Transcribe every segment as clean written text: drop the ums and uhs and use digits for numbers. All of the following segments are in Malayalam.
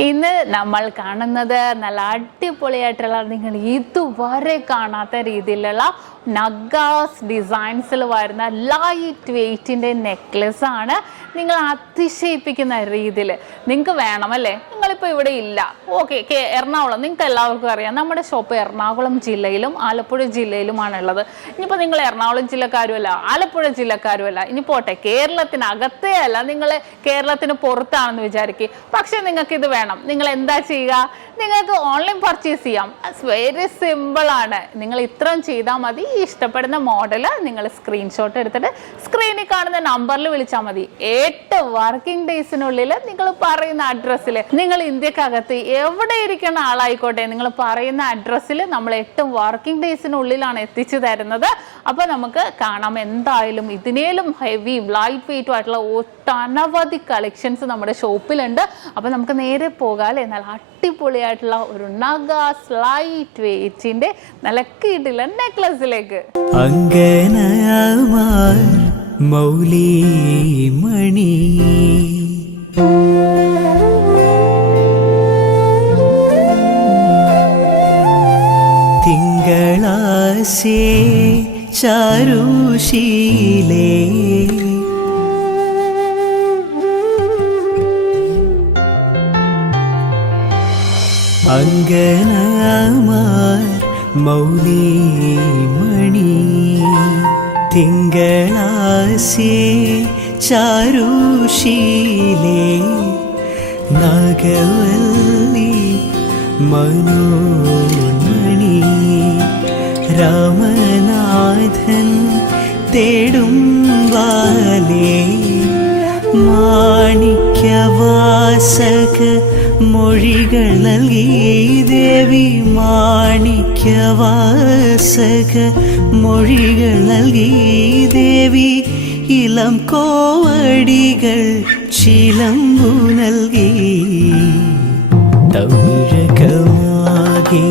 ഇന്ന് നമ്മൾ കാണുന്നത് നല്ല അടിപൊളിയായിട്ടുള്ള നിങ്ങൾ ഇതുവരെ കാണാത്ത രീതിയിലുള്ള നഗാസ് ഡിസൈൻസിൽ വരുന്ന ലൈറ്റ് വെയ്റ്റിൻ്റെ നെക്ലസ് ആണ്. നിങ്ങൾ അതിശയിപ്പിക്കുന്ന രീതിയിൽ നിങ്ങൾക്ക് വേണമല്ലേ? നിങ്ങളിപ്പോൾ ഇവിടെ ഇല്ല, ഓക്കെ, എറണാകുളം നിങ്ങൾക്ക് എല്ലാവർക്കും അറിയാം, നമ്മുടെ ഷോപ്പ് എറണാകുളം ജില്ലയിലും ആലപ്പുഴ ജില്ലയിലുമാണുള്ളത്. ഇനിയിപ്പോൾ നിങ്ങൾ എറണാകുളം ജില്ലക്കാരുമല്ല, ആലപ്പുഴ ജില്ലക്കാരുമല്ല, ഇനി പോട്ടെ കേരളത്തിനകത്തേ അല്ല, നിങ്ങൾ കേരളത്തിന് പുറത്താണെന്ന് വിചാരിക്കുക, പക്ഷെ നിങ്ങൾക്ക് ഇത് വേണം. നിങ്ങൾ എന്താ ചെയ്യുക? നിങ്ങൾക്ക് ഓൺലൈൻ പർച്ചേസ് ചെയ്യാം. വെരി സിമ്പിൾ ആണ്. നിങ്ങൾ ഇത്രയും ചെയ്താൽ മതി. ഈ ഇഷ്ടപ്പെടുന്ന മോഡൽ നിങ്ങൾ സ്ക്രീൻഷോട്ട് എടുത്തിട്ട് സ്ക്രീനിൽ കാണുന്ന നമ്പറിൽ വിളിച്ചാൽ മതി. 8 വർക്കിംഗ് ഡേയ്സിനുള്ളിൽ നിങ്ങൾ പറയുന്ന അഡ്രസ്സിൽ, നിങ്ങൾ ഇന്ത്യക്കകത്ത് എവിടെ ഇരിക്കുന്ന ആളായിക്കോട്ടെ, നിങ്ങൾ പറയുന്ന അഡ്രസ്സിൽ നമ്മൾ 8 വർക്കിംഗ് ഡേയ്സിനുള്ളിലാണ് എത്തിച്ചു തരുന്നത്. അപ്പോൾ നമുക്ക് കാണാം, എന്തായാലും ഇതിനേലും ഹെവി ലൈറ്റ് വെയിറ്റും ആയിട്ടുള്ള ഒട്ടനവധി കളക്ഷൻസ് നമ്മുടെ ഷോപ്പിലുണ്ട്. അപ്പോൾ നമുക്ക് നേരെ പോകാം അല്ലേ? നല്ല അടിപൊളിയായിട്ടുള്ള ഒരു നഗാസ് ലൈറ്റ് വെയിറ്റിന്റെ നല്ല കിടിലൻ നെക്ലസിലേക്ക്. മൗലിമണി തിങ്കളാസേ ചാരുശീലേ അങ്കനമാർ മൗലിമണി തിങ്കളാസേ ചാരുശീലേ നാഗവല്ലി മനോന്മണി രാമനാഥൻ തേടും വാലേ മാണിക്യവാസക മൊഴികൾ നൽകി ദേവി മാണിക്യവാസക മൊഴികൾ നൽകി ദേവി ഇളം കോവടികൾ ചിലമ്പു നൽകി തമിഴകമാകി.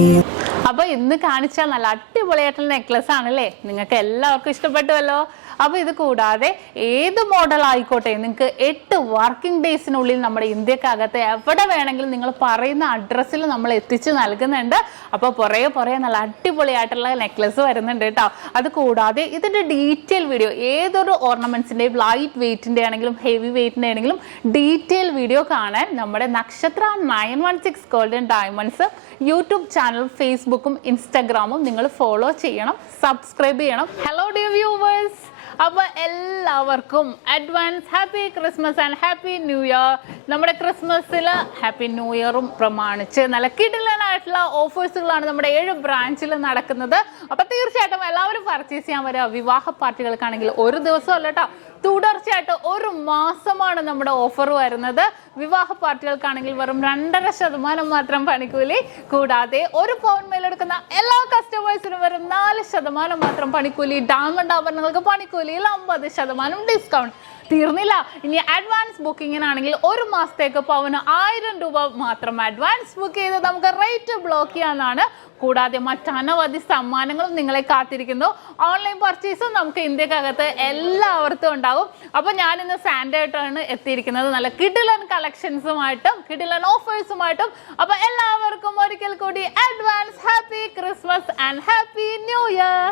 അപ്പൊ ഇന്ന് കാണിച്ച നല്ല അടിപൊളിയായിട്ടുള്ള നെക്ലസ് ആണല്ലേ? നിങ്ങൾക്ക് എല്ലാവർക്കും ഇഷ്ടപ്പെട്ടുവല്ലോ. അപ്പൊ ഇത് കൂടാതെ ഏത് മോഡൽ ആയിക്കോട്ടെ, നിങ്ങൾക്ക് 8 വർക്കിംഗ് ഡേയ്സിനുള്ളിൽ നമ്മുടെ ഇന്ത്യക്കകത്ത് എവിടെ വേണമെങ്കിലും നിങ്ങൾ പറയുന്ന അഡ്രസ്സിൽ നമ്മൾ എത്തിച്ച് നൽകുന്നുണ്ട്. അപ്പോൾ പുറകെ നല്ല അടിപൊളിയായിട്ടുള്ള നെക്ലസ് വരുന്നുണ്ട് കേട്ടോ. അത് കൂടാതെ ഇതിന്റെ ഡീറ്റെയിൽ വീഡിയോ, ഏതൊരു ഓർണമെന്റ്സിന്റെയും ലൈറ്റ് വെയിറ്റിന്റെ ആണെങ്കിലും ഹെവി വെയിറ്റിന്റെ ആണെങ്കിലും ഡീറ്റെയിൽ വീഡിയോ കാണാൻ നമ്മുടെ നക്ഷത്ര 916 ഗോൾഡൻ ഡയമണ്ട്സ് യൂട്യൂബ് ചാനൽ, ഫേസ്ബുക്കും ഇൻസ്റ്റാഗ്രാമും നിങ്ങൾ ഫോളോ ചെയ്യണം, സബ്സ്ക്രൈബ് ചെയ്യണം. ഹലോ ഡിയർ വ്യൂവേഴ്സ്, അപ്പോൾ എല്ലാവർക്കും advance happy Christmas and happy new year. നമ്മുടെ ക്രിസ്മസിൽ ഹാപ്പി ന്യൂ ഇയറും പ്രമാണിച്ച് നല്ല കിടിലനായിട്ടുള്ള ഓഫേഴ്സുകളാണ് നമ്മുടെ 7 ബ്രാഞ്ചിൽ നടക്കുന്നത്. അപ്പോൾ തീർച്ചയായിട്ടും എല്ലാവരും പർച്ചേസ് ചെയ്യാൻ വരിക. വിവാഹ പാർട്ടികൾക്കാണെങ്കിൽ ഒരു ദിവസം അല്ല കേട്ടോ, തുടർച്ചയായിട്ട് 1 മാസമാണ് നമ്മുടെ ഓഫർ വരുന്നത്. വിവാഹ പാർട്ടികൾക്കാണെങ്കിൽ വെറും 2.5% മാത്രം പണിക്കൂലി. കൂടാതെ 1 പൗണ്ട് മേലെടുക്കുന്ന എല്ലാ കസ്റ്റമേഴ്സിനും വെറും 4% മാത്രം പണിക്കൂലി. ഡയമണ്ട് ആഭരണങ്ങൾക്ക് പണിക്കൂലിയിൽ 50% ഡിസ്കൗണ്ട്. തീർന്നില്ല, ഇനി അഡ്വാൻസ് ബുക്കിങ്ങിനാണെങ്കിൽ 1 മാസത്തേക്ക് പവന് 1000 രൂപ മാത്രം അഡ്വാൻസ് ബുക്ക് ചെയ്ത് നമുക്ക് റേറ്റ് ബ്ലോക്ക് ചെയ്യാനാണ്. കൂടാതെ മറ്റനവധി സമ്മാനങ്ങളും നിങ്ങളെ കാത്തിരിക്കുന്നു. ഓൺലൈൻ പർച്ചേസും നമുക്ക് ഇന്ത്യക്കകത്ത് എല്ലാവർക്കും ഉണ്ടാകും. അപ്പോൾ ഞാനിന്ന് സാൻഡായിട്ടാണ് എത്തിയിരിക്കുന്നത്, നല്ല കിടിലൻ കളക്ഷൻസുമായിട്ടും കിടിലൻ ഓഫേഴ്സുമായിട്ടും. അപ്പോൾ എല്ലാവർക്കും ഒരിക്കൽ കൂടി advance happy Christmas and happy new year.